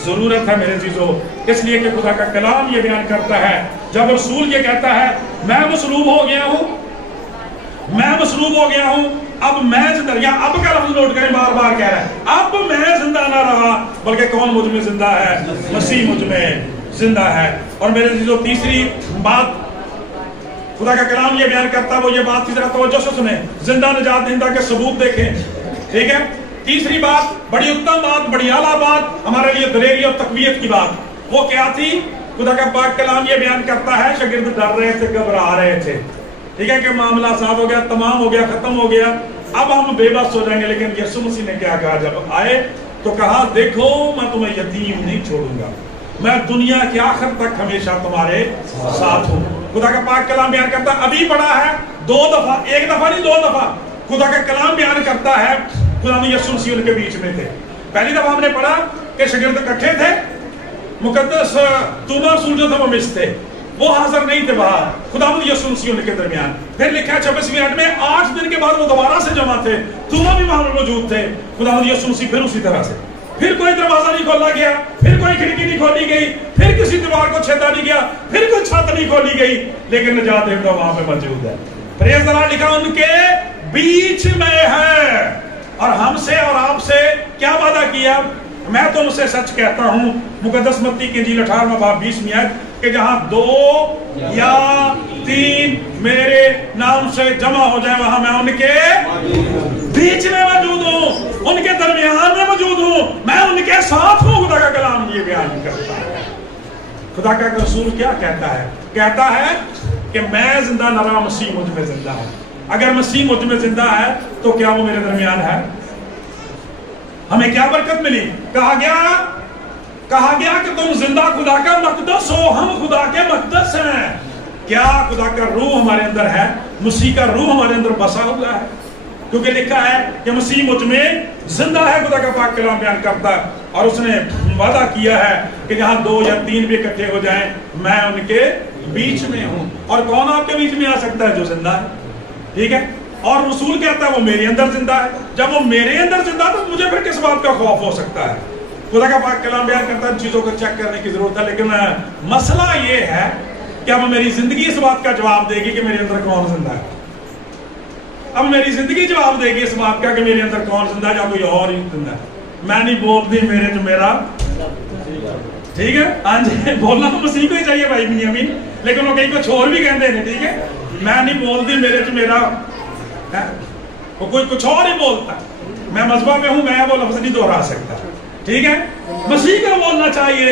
ضرورت ہے میرے عزیزو. اس لیے کہ خدا کا کلام یہ بیان کرتا ہے, جب رسول یہ کہتا ہے میں مصلوب ہو گیا ہوں, میں مصلوب ہو گیا ہوں, اب میں زندہ, یا اب کا لفظ نوٹ کریں, بار بار کہہ رہا ہے اب میں زندہ نہ رہا, بلکہ کون مجھ میں زندہ ہے؟ مسیح مجھ میں زندہ ہے. اور میرے عزیزو تیسری بات خدا کا کلام یہ بیان کرتا ہے, وہ یہ بات ذرا توجہ سے سنیں, زندہ نجات دہندہ کے ثبوت دیکھیں. ٹھیک ہے, تیسری بات, بڑی اتم بات, بڑی اعلیٰ بات, ہمارے لیے دلیری اور تقویت کی بات, وہ کیا تھی خدا کا پاک کلام یہ بیان کرتا ہے شاگرد ڈر رہے تھے، گھبرا رہے تھے، ٹھیک ہے، کہ معاملہ صاف ہو گیا، تمام ہو گیا، ختم ہو گیا، اب ہم بے بس ہو جائیں گے. لیکن یسوع مسیح نے کیا کہا جب آئے تو کہا دیکھو میں تمہیں یتیم نہیں چھوڑوں گا، میں دنیا کے آخر تک ہمیشہ تمہارے ساتھ ہوں. خدا کا پاک کلام بیان کرتا ہے، ابھی پڑھا ہے 2 دفعہ، 1 دفعہ نہیں 2 دفعہ خدا کا کلام بیان کرتا ہے خدا نے یسوع مسیح ان کے بیچ میں تھے. پہلی دفعہ ہم نے پڑھا کہ شاگرد اکٹھے تھے، مقدس توما رسول جو تھا وہ مس تھے، وہ حاضر نہیں تھے وہاں، خدا یسوع مسیح ان کے درمیان. پھر لکھا ہے 26ویں آیت میں 8 دن کے بعد وہ دوبارہ سے جمع تھے، توما بھی وہاں موجود تھے. خدا یسوع مسیح پھر اسی طرح سے، پھر کوئی دروازہ نہیں کھولا گیا، پھر کوئی کھڑکی نہیں کھولی گئی، پھر کسی دیوار کو چھیدا نہیں گیا، پھر کوئی چھت نہیں کھولی گئی، لیکن نجات دہندہ وہاں پہ موجود ہے. پریز اللہ. لکھا ان کے بیچ میں ہے، اور ہم سے اور آپ سے کیا وعدہ کیا؟ میں تم سے سچ کہتا ہوں، مقدس متی کی انجیل 18واں باب 20ویں آیت، کہ جہاں 2 یا 3 میرے نام سے جمع ہو جائے وہاں میں ان کے بیچ میں موجود ہوں، ان کے درمیان میں موجود ہوں، میں ان کے ساتھ ہوں. خدا کا کلام یہ بیان کرتا ہے. خدا کا رسول کیا کہتا ہے؟ کہتا ہے کہ میں زندہ نہ رہا، مسیح مجھ میں زندہ ہے. اگر مسیح مجھ میں زندہ ہے تو کیا وہ میرے درمیان ہے؟ ہمیں کیا برکت ملی؟ کہا گیا کہ تم زندہ خدا کا مقدس ہو، ہم خدا کے مقدس ہیں. کیا خدا کا روح ہمارے اندر ہے؟ مسیح کا روح ہمارے اندر بسا ہوا ہے، کیونکہ لکھا ہے کہ مسیح مجھ میں زندہ ہے. خدا کا پاک کلام بیان کرتا ہے، اور اس نے وعدہ کیا ہے کہ جہاں 2 یا 3 بھی اکٹھے ہو جائیں میں ان کے بیچ میں ہوں. اور کون آپ کے بیچ میں آ سکتا ہے؟ جو زندہ ہے، ٹھیک ہے. اور رسول کہتا ہے وہ میرے اندر زندہ ہے. جب وہ میرے اندر زندہ ہے تو مجھے پھر کس بات کا خوف ہو سکتا ہے؟ خدا کا پاک کلام بیان کرتا ہے ان چیزوں کو چیک کرنے کی ضرورت ہے. لیکن مسئلہ یہ ہے کہ اب میری زندگی اس بات کا جواب دے گی کہ میرے اندر کون زندہ ہے. اب میری زندگی جواب دے گی اس بات کا کہ میرے اندر کون زندہ ہے یا کوئی اور ہی زندہ ہے. میں نہیں بولتی میرے جو میرا، ٹھیک ہے، ہاں جی، بولنا تو مسیح کو ہی چاہیے بھائی بنیامین، لیکن وہ کہیں کچھ اور بھی کہتے ہیں، ٹھیک ہے. میں نہیں بولتی میرے جو میرا، وہ کوئی کچھ اور ہی بولتا. میں مذہبہ میں ہوں، میں وہ لفظ نہیں دہرا سکتا، ٹھیک ہے. مسیح کا بولنا چاہیے،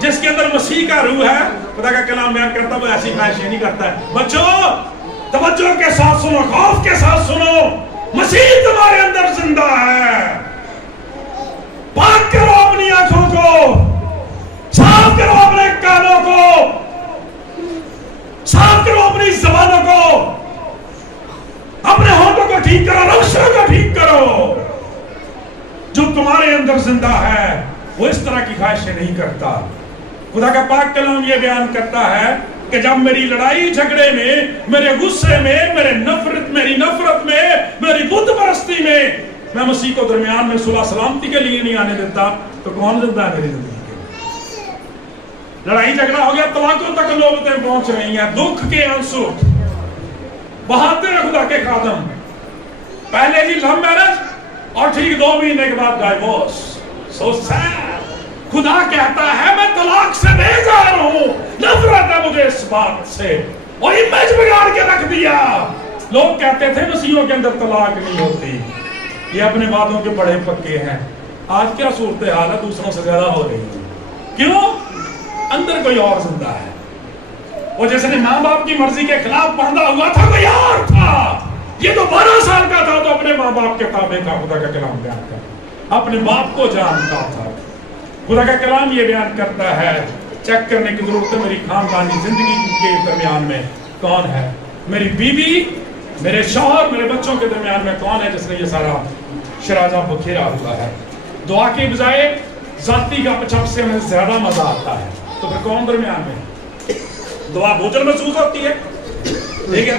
جس کے اندر مسیح کا روح ہے. خدا کا کلام بیان کرتا وہ ایسی خواہشیں نہیں کرتا ہے. بچوں توجہ کے ساتھ سنو، خوف کے ساتھ سنو، مسیح تمہارے اندر زندہ ہے. پاک کرو اپنی آنکھوں کو، صاف کرو اپنے کانوں کو، صاف کرو اپنی زبانوں کو، اپنے ہونٹوں کو ٹھیک کرو، رخصتوں کو ٹھیک کرو. جو تمہارے اندر زندہ ہے وہ اس طرح کی خواہشیں نہیں کرتا. خدا کا پاک کلام یہ بیان کرتا ہے کہ جب میری لڑائی جھگڑے میں، میرے غصے میں، میری نفرت میں، میری بت پرستی میں مسیح کو درمیان میں صلح سلامتی کے لیے نہیں آنے دیتا، تو کون زندہ ہے میری زندگی کے؟ لڑائی جھگڑا ہو گیا، طلاقوں تک نوبتیں پہنچ رہی ہیں، دکھ کے آنسو بہاتے ہیں خدا کے خادم. پہلے جی لو میرج اور ٹھیک 2 مہینے کے بعد ڈائیورس. سو سیڈ. خدا کہتا ہے میں طلاق سے بیزار ہوں، نفرت ہے مجھے اس بات سے، اور امیج بگاڑ کے رکھ دیا. لوگ کہتے تھے مسیحیوں کے اندر طلاق نہیں ہوتی، یہ اپنے باتوں کے بڑے پکے ہیں. آج کیا صورتحال ہے؟ دوسروں سے زیادہ ہو رہی ہے. کیوں؟ اندر کوئی اور زندہ ہے. وہ جس نے ماں باپ کی مرضی کے خلاف باندھا ہوا تھا کوئی اور تھا. یہ تو 12 سال کا تھا تو اپنے ماں باپ کے تابع تھا. خدا کا کلام بیان کرتا، اپنے باپ کو جانتا تھا. خدا کا کلام یہ بیان کرتا ہے چیک کرنے کی ضرورت ہے میری خاندانی زندگی کے درمیان میں کون ہے، میری بیوی، میرے شوہر، میرے بچوں کے درمیان میں کون ہے جس نے یہ سارا شرازہ بکھیرا ہوا ہے. دعا کے بجائے ذاتی گپ شپ سے ہمیں زیادہ مزہ آتا ہے، تو پھر کون درمیان میں؟ دعا بوجھل محسوس ہوتی ہے، ٹھیک ہے،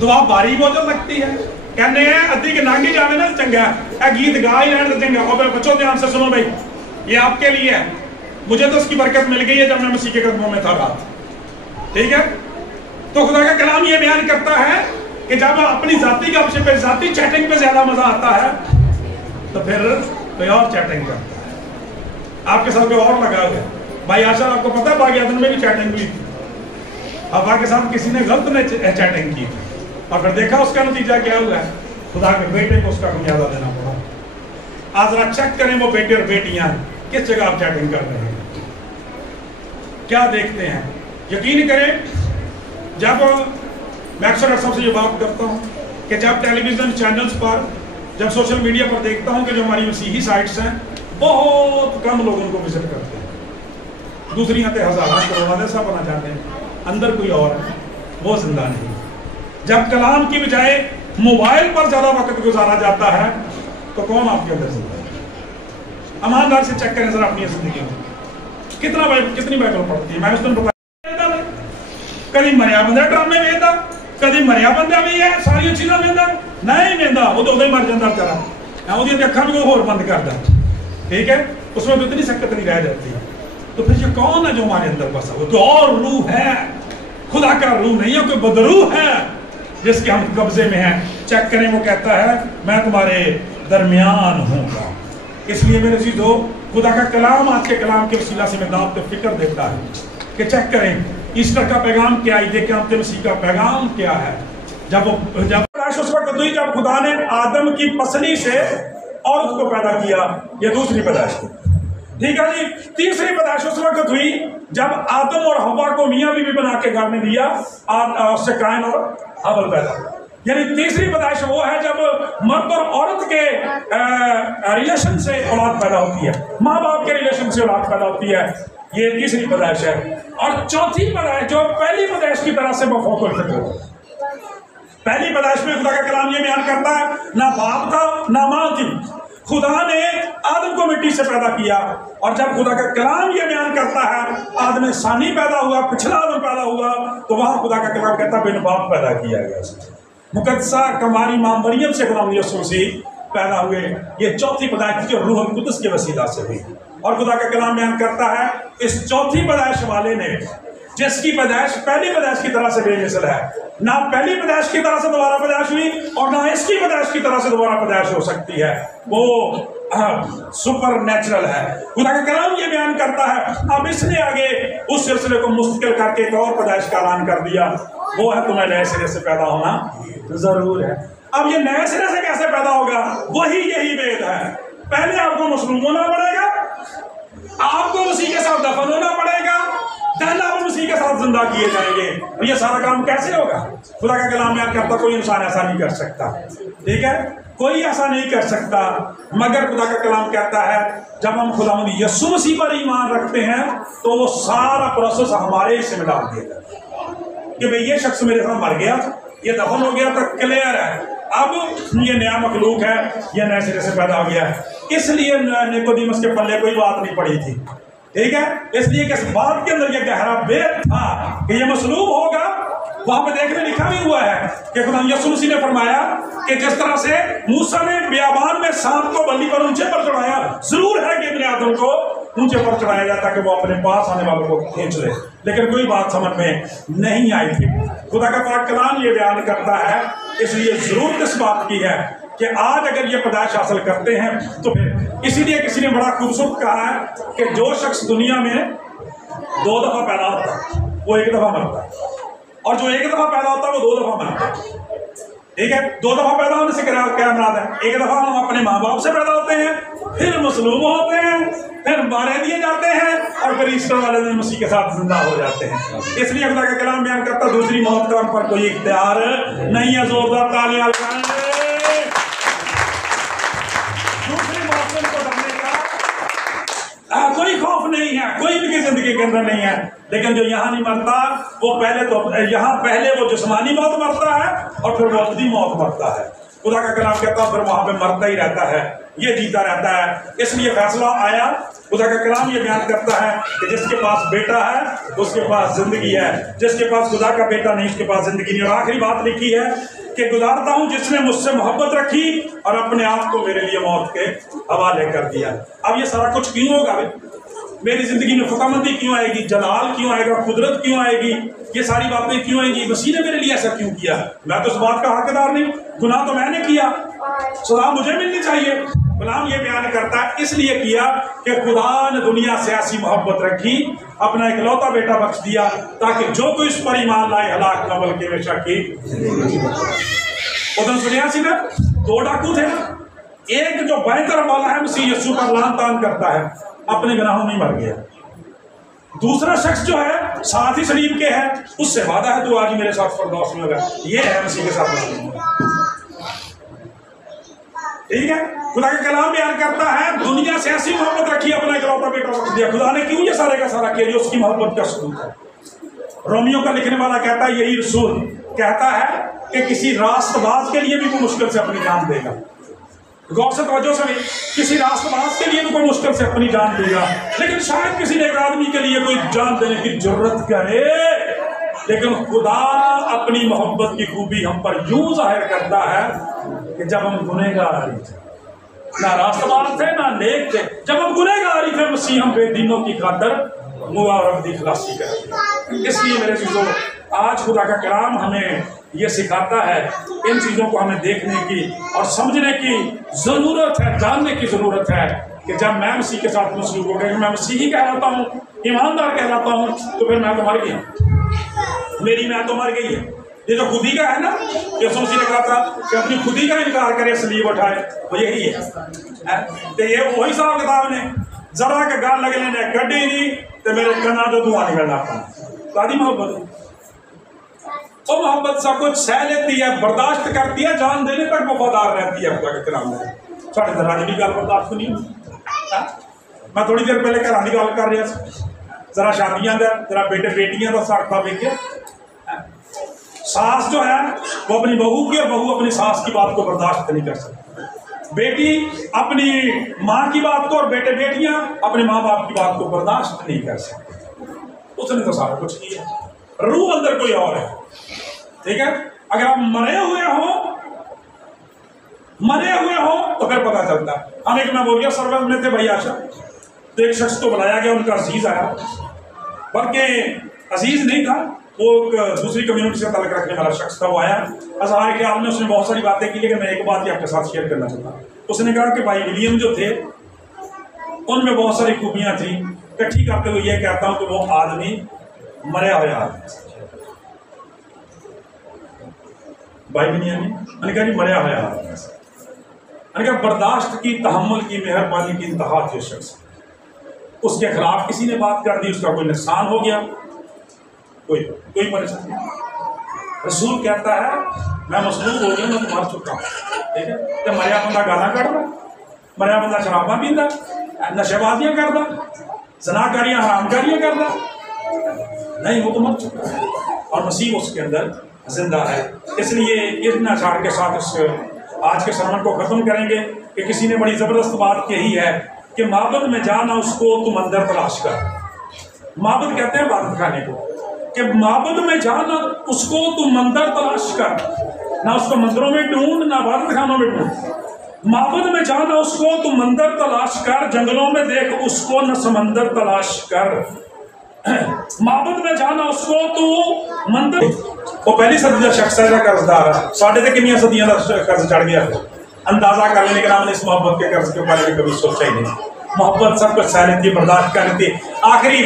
دعا باری بوجھل لگتی ہے. کہنے ہیں ادھی کے نانگی جانے نا چنگا، اے گیت گا ہی رہنے چنگا. اور بچوں دھیان سے سنو بھائی، یہ آپ کے لیے ہے. مجھے تو اس کی برکت مل گئی ہے جب میں مسیح کے قدموں میں تھا رات، ٹھیک ہے. تو خدا کا کلام یہ بیان کرتا ہے کہ جب اپنی ذاتی گپ شپ پہ، ذاتی چیٹنگ پہ زیادہ مزہ آتا ہے تو پھر کوئی اور چیٹنگ کرتا ہے. آپ کے ساتھ کوئی اور لگا ہوا ہے. بھائی آشا آپ کو پتا ہے باقی آدم میں بھی چیٹنگ ہوئی تھی، ابا کے ساتھ کسی نے غلط نے چیٹنگ کی اور پھر دیکھا اس کا نتیجہ کیا ہوا ہے، خدا کے بیٹے کو اس کا خمیازہ دینا پڑا. آج ذرا چیک کریں وہ بیٹے اور بیٹیاں کس جگہ آپ چیٹنگ کر رہے ہیں. کیا دیکھتے ہیں؟ یقین کریں جب میں اکثر سب سے یہ بات کرتا ہوں کہ جب ٹیلی ویژن چینلز پر جب سوشل میڈیا پر دیکھتا ہوں کہ جو ہماری مسیحی سائٹس ہیں بہت کم لوگ ان کو وزٹ کرتے ہیں، دوسری آتے ہزارہ کروڑوں جیسا بنا جاتے ہیں، اندر کوئی اور ہے وہ زندہ نہیں۔ جب کلام کی بجائے موبائل پر زیادہ وقت گزارا جاتا ہے تو کون آپ کے اندر زندہ ہے؟ ایماندار سے چیک کریں ذرا اپنی زندگی میں کتنی بائبل پڑھتی ہے؟ میں نے اس دن بتایا کدی مریا بندہ ڈرامے ویکھدا، کدی مریا بندہ بھی ہے ساری چیزاں ویکھدا نہیں ویکھدا، وہ تو ادھر ہی مر جاتا بیچارا، وہ اکھاں بھی ہور بند کردا، ٹھیک ہے، اس میں اتنی سکت نہیں رہ جاتی۔ تو پھر یہ کون ہے جو ہمارے اندر بسا؟ وہ تو اور روح ہے، خدا کا روح نہیں ہے، کوئی بدروح ہے جس کے ہم قبضے میں ہیں۔ چیک کریں، وہ کہتا ہے میں تمہارے درمیان ہوں گا۔ اس لیے میرے عزیزو خدا کا کلام آج کے کلام کے وسیلہ سے میں دعوت فکر دیتا ہے کہ چیک کریں ایسٹر کا پیغام کیا ہے، عید قیامت مسیح کا پیغام کیا ہے۔ جب اس وقت ہوئی جب خدا نے آدم کی پسلی سے عورت کو پیدا کیا، یہ دوسری پیدائش تھی، ٹھیک ہے جی۔ تیسری پیدائش اس وقت ہوئی جب آدم اور حوا کو میاں بیوی بنا کے گھر میں دیا، اس سے قائن اور حابل پیدا ہوا۔ یعنی تیسری پیدائش وہ ہے جب مرد اور عورت کے ریلیشن سے اولاد پیدا ہوتی ہے، ماں باپ کے ریلیشن سے اولاد پیدا ہوتی ہے، یہ تیسری پیدائش ہے۔ اور چوتھی پیدائش جو پہلی پیدائش کی طرح سے بفوق الفطرت ہے۔ پہلی پیدائش میں خدا کا کلام یہ بیان کرتا ہے نہ باپ تھا نہ ماں تھی، خدا نے آدم کو مٹی سے پیدا کیا، اور جب خدا کا کلام یہ بیان کرتا ہے آدم ثانی پیدا ہوا، پچھلا آدم پیدا ہوا، تو وہاں خدا کا کلام کہتا ہے بن باپ پیدا کیا گیا۔ مقدسہ کماری ماں مریم سے غلام یسوع مسیح پیدا ہوئے، یہ چوتھی پیدائش جو روح القدس کے وسیلہ سے ہوئی۔ اور خدا کا کلام بیان کرتا ہے اس چوتھی پیدائش والے نے، جس کی پیدائش پہلی پیدائش کی طرح سے بے مثل ہے، نہ پہلی پیدائش کی طرح سے دوبارہ پیدائش ہوئی اور نہ اس کی پیدائش کی طرح سے دوبارہ پیدائش ہو سکتی ہے، وہ سپر نیچرل ہے۔ خدا کا کلام یہ بیان کرتا ہے اب اس نے آگے اس سلسلے کو مستقل کر کے ایک اور پیدائش کا اعلان کر دیا، وہ ہے تمہیں نئے سرے سے پیدا ہونا ضرور ہے۔ اب یہ نئے سرے سے کیسے پیدا ہوگا؟ وہی یہی وید ہے، پہلے آپ کو مصلوب ہونا پڑے گا، آپ کو مسیح کے ساتھ دفن ہونا پڑے گا، پہلا آپ مسیح کے ساتھ زندہ کیے جائیں گے۔ اور یہ سارا کام کیسے ہوگا؟ خدا کا کلام بیان کرتا کوئی انسان ایسا نہیں کر سکتا، ٹھیک ہے، کوئی ایسا نہیں کر سکتا، مگر خدا کا کلام کہتا ہے جب ہم خداوند یسوع مسیح پر ایمان رکھتے ہیں تو وہ سارا پروسیس ہمارے حصے میں ڈال دیا جاتا ہے کہ بھئی یہ شخص میرے ساتھ مر گیا، یہ دفن ہو گیا تو کلیئر ہے، اب یہ نیا مخلوق ہے، یہ نئے سرے سے پیدا ہو گیا ہے۔ اس لیے نیکودیمس کے پلے کوئی بات نہیں پڑی تھی، ٹھیک ہے، اس لیے کہ اس بات کے اندر یہ گہرا بید تھا کہ یہ مصلوب ہوگا۔ وہاں پہ دیکھنے لکھا بھی ہوا ہے کہ خدا یسوع مسیح نے فرمایا کہ جس طرح سے موسیٰ نے بیابان میں سانپ کو بلی پر اونچے پر چڑھایا، ضرور ہے کہ ابن آدم کو اونچے پر چڑھایا جاتا کہ وہ اپنے پاس آنے والوں کو کھینچ لے، لیکن کوئی بات سمجھ میں نہیں آئی تھی۔ خدا کا پاک کلام یہ بیان کرتا ہے، اس لیے ضرورت اس بات کی ہے کہ آج اگر یہ پیدائش حاصل کرتے ہیں تو پھر اسی لیے کسی نے بڑا خوبصورت کہا ہے کہ جو شخص دنیا میں 2 دفعہ پیدا ہوتا ہے وہ 1 دفعہ مرتا ہے، اور جو 1 دفعہ پیدا ہوتا ہے وہ 2 دفعہ مرتا ہے، ٹھیک ہے۔ 2 دفعہ پیدا ہونے سے کیا مراد ہے؟ 1 دفعہ ہم اپنے ماں باپ سے پیدا ہوتے ہیں، پھر مصلوب ہوتے ہیں، پھر مارے دیے جاتے ہیں، اور پھر ایسٹر والے دن مسیح کے ساتھ زندہ ہو جاتے ہیں۔ اس لیے خدا کا کلام بیان کرتا دوسری موت کا ہم پر کوئی اختیار نہیں ہے۔ زوردار تالیاں بجائیں، دوسری موت سے ان کو ڈرنے کا کوئی خوف نہیں ہے، کوئی بھی زندگی کے اندر نہیں ہے۔ لیکن جو یہاں نہیں مرتا وہ پہلے وہ جسمانی موت مرتا ہے اور پھر وہ ابدی موت مرتا ہے۔ خدا کا کلام کہتا ہے پھر وہاں پہ مرتا ہی رہتا ہے، یہ جیتا رہتا ہے۔ اس لیے فیصلہ آیا، خدا کا کلام یہ بیان کرتا ہے کہ جس کے پاس بیٹا ہے اس کے پاس زندگی ہے، جس کے پاس خدا کا بیٹا نہیں اس کے پاس زندگی نہیں۔ اور آخری بات لکھی ہے کہ گزارتا ہوں جس نے مجھ سے محبت رکھی اور اپنے آپ کو میرے لیے موت کے حوالے کر دیا۔ اب یہ سارا کچھ کیوں ہوگا بھائی؟ میری زندگی میں خداوندی کیوں آئے گی؟ جلال کیوں آئے گا؟ قدرت کیوں آئے گی؟ یہ ساری باتیں کیوں آئیں گی؟ مسیح نے میرے لیے ایسا کیوں کیا؟ میں تو اس بات کا حقدار نہیں، گناہ تو میں نے کیا، سزا مجھے ملنی چاہیے۔ کلام یہ بیان کرتا ہے اس لیے کیا کہ خدا نے دنیا سے ایسی محبت رکھی، اپنا اکلوتا بیٹا بخش دیا تاکہ جو کوئی اس پر ایمان لائے ہلاک نہ بلکہ ہمیشہ کی زندگی پائے۔ ادھر سنیا سی نا، 2 ڈاکو تھے نا، ایک جو بائیں طرف والا ہے مسیح یسوع پر لعن طعن کرتا ہے، اپنے گناہوں میں مر گیا، دوسرا شخص جو ہے ساتھ ہی سلیب کے ہے، اس سے وعدہ ہے تو آج میرے ساتھ فردوس میں ہوگا. یہ ہے مسیح کے ساتھ مسلم. ٹھیک ہے. خدا کا کلام بیان کرتا ہے دنیا سے ایسی محبت رکھی اپنا اکلوتا بیٹا رکھ دیا. خدا نے کیوں یہ سارے کا سارا کیا؟ اس کی محبت کا ثبوت ہے. رومیو کا لکھنے والا کہتا ہے یہی رسول کہتا ہے کہ کسی راست باز کے لیے بھی کوئی مشکل سے اپنی جان دے گا. غور سے توجہ سے کسی راست باز کے لیے بھی کوئی مشکل سے اپنی جان دے گا، لیکن شاید کسی ایک آدمی کے لیے کوئی جان دینے کی ضرورت کرے. لیکن خدا اپنی محبت کی خوبی ہم پر یوں ظاہر کرتا ہے کہ جب ہم گنہگار تھے، نہ راست باز تھے نہ نیک تھے، جب ہم گنہگار تھے مسیح ہم بے دینوں کی خاطر موا اور ابدی خلاصی کرتے. اس لیے میرے چیزوں آج خدا کا کلام ہمیں یہ سکھاتا ہے، ان چیزوں کو ہمیں دیکھنے کی اور سمجھنے کی ضرورت ہے، جاننے کی ضرورت ہے کہ جب میں مسیح کے ساتھ مسلوب ہو گیا، میں مسیحی کہلاتا ہوں، ایماندار کہلاتا ہوں، تو پھر میں تو مر گیا، میری میں تو مر گئی ہے. یہ جو خودی کا ہے نا، یسوع مسیح نے کہا تھا کہ اپنی خودی کا انکار کرے صلیب اٹھائے، وہ یہی ہے. تو یہ وہی صاحب کتاب نے ذرا کے گال لگے لینے گڈی نہیں تو میرے کنا جو دعا نکلنا تھا. سادی محبت، وہ محبت سب کچھ سہ لیتی ہے، برداشت کرتی ہے، جان دینے تک وفادار رہتی ہے. خدا کے کلام میں ساڑھے دراج بھی گل برداشت نہیں. میں تھوڑی دیر پہلے گھراں دی گل کر رہا سا، ذرا شادیاں دا، ذرا بیٹے بیٹیاں دا ساٹھ تھا ویکھیا. ساس جو ہے وہ اپنی بہو کی اور بہو اپنی ساس کی بات کو برداشت نہیں کر سکتی. بیٹی اپنی ماں کی بات کو اور بیٹے بیٹیاں اپنے ماں باپ کی بات کو برداشت نہیں کر سکتے. اس نے تو سارا کچھ کیا، روح اندر کوئی اور ہے. ٹھیک ہے. اگر آپ مرے ہوئے ہوں تو پھر پتا چلتا ہے. ہم ایک میں بول گیا سروس میں تھے بھائی آشا، تو ایک شخص کو بلایا گیا، ان کا عزیز آیا، بلکہ عزیز نہیں تھا، وہ ایک دوسری کمیونٹی سے تعلق رکھنے والا شخص تھا. وہ آیا اظہار خیال میں، اس نے بہت ساری باتیں کی، لیکن میں ایک بات ہی آپ کے ساتھ شیئر کرنا چاہتا ہوں. اس نے کہا کہ بھائی ولیم جو تھے ان میں بہت ساری خوبیاں تھیں، اکٹھی کرتے ہوئے یہ کہتا ہوں کہ وہ آدمی مریا ہوا آدمی. بھائی بھی نہیں، میں نے کہا جی مریا ہوا آدمی. میں نے کہا برداشت کی، تحمل کی، مہربانی کی انتہا تھی اس شخص. اس کے خلاف کسی نے بات کر دی، اس کا کوئی نقصان ہو گیا، کوئی پریشانی نہیں. رسول کہتا ہے میں مصلوب ہو گیا، میں تو مر چکا ہوں. ٹھیک ہے. تو مریا بندہ گانا کڑدا، مریا بندہ شراباں پیندا، نشے بازیاں کردا، زنا کاریاں حرام کاریاں کردا نہیں، وہ تو مر چکا ہے اور مسیح اس کے اندر زندہ ہے. اس لیے اتنا اشعار کے ساتھ اس آج کے سرمن کو ختم کریں گے کہ کسی نے بڑی زبردست بات کہی ہے کہ معبد میں جانا اس کو تم اندر تلاش کر. معبد کہتے ہیں عبادت خانے کو، کہ معبد میں جانا اس کو تم اندر تلاش کر. نہ اس کو مندروں میں ڈھونڈ، نہ عبادت خانوں میں ڈھونڈ. معبد میں جانا اس کو تم اندر تلاش کر، جنگلوں میں دیکھ اس کو نہ سمندر تلاش کر. معبد میں جانا اس کو تو مندر. وہ پہلی صدی کا شخص ہے قرضدار ہے، ساڑھے تے کنیاں صدیاں کا قرض چڑھ گیا. اندازہ کر لینے کے نام نے اس محبت کے قرض کے بارے میں کبھی سوچا ہی نہیں. محبت سب کچھ سہ لیتی ہے، برداشت کر لیتی ہے. آخری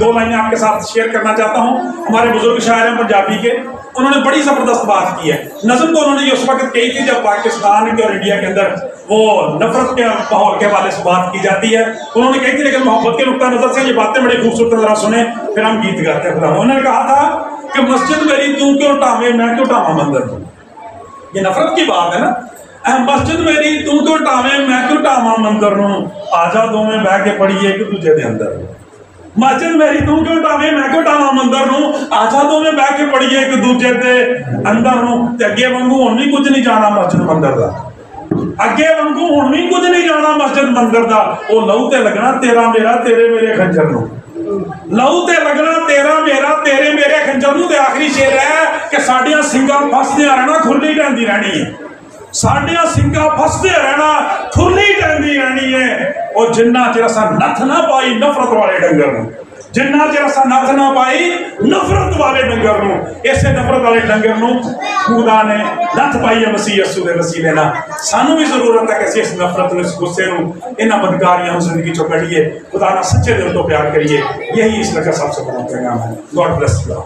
2 لائنیں آپ کے ساتھ شیئر کرنا چاہتا ہوں. ہمارے بزرگ شاعر ہیں پنجابی کے، انہوں نے بڑی زبردست بات کی ہے. نظم کو انہوں نے اس وقت کہی تھی جب پاکستان کے اور انڈیا کے اندر وہ نفرت کے ماحول کے حوالے سے بات کی جاتی ہے. انہوں نے کہی تھی لیکن محبت کے نقطہ نظر سے یہ باتیں بڑی خوبصورت ذرا سنیں پھر ہم گیت گاتے ہیں. انہوں نے کہا تھا کہ مسجد میری تو کیوں ٹامے میں کیوں ٹاما مندر ہوں. یہ نفرت کی بات ہے نا. مسجد میری تو کیوں ٹامے میں کیوں ٹاما مندر ہوں، آجا دو میں بہ کے پڑھیے ایک دوجے دے اندر. مسجد میری تو کیوں ٹامے میں کیوں ٹاما مندر ہوں، آجا دو میں بہ کے پڑھیے ایک دوجے دے اندر ہوں. تے اگے وانگو ہن بھی کچھ نہیں جانا مسجد مندر دا، اگے وانگو ہن بھی کچھ نہیں جانا مسجد مندر دا. او لہو تے لگنا تیرا میرا تیرے میرے خنجر نو، لہو تے لگنا تیرا میرا تیرے میرے خنجر نو. تے آخری شعر ہے کہ ساڈیاں سنگاں پھسدیاں رہنا کھلی ٹہندی رہنی ہے. ساڈیاں سنگاں پھسدے رہنا کھلی ٹہندی رہنی ہے. اور جنہ چر اساں نتھ نہ پائی نفرت والے ڈنگر نو، جنہ چر اساں نتھ نہ پائی نفرت والے ڈنگر نو، اسے نفرت والے ڈنگر نو خدا نے نتھ پائی ہے مسیح یسوع دے وسیلے نال. سانو بھی ضرورت ہے کہ اس نفرت نو، اس غصے نو، انہاں بدکاریاں نو زندگی چوں کڈیے، خدا نال سچے دل تو پیار کریے. یہی اس کا سب سے بڑا پیغام ہے. God bless you.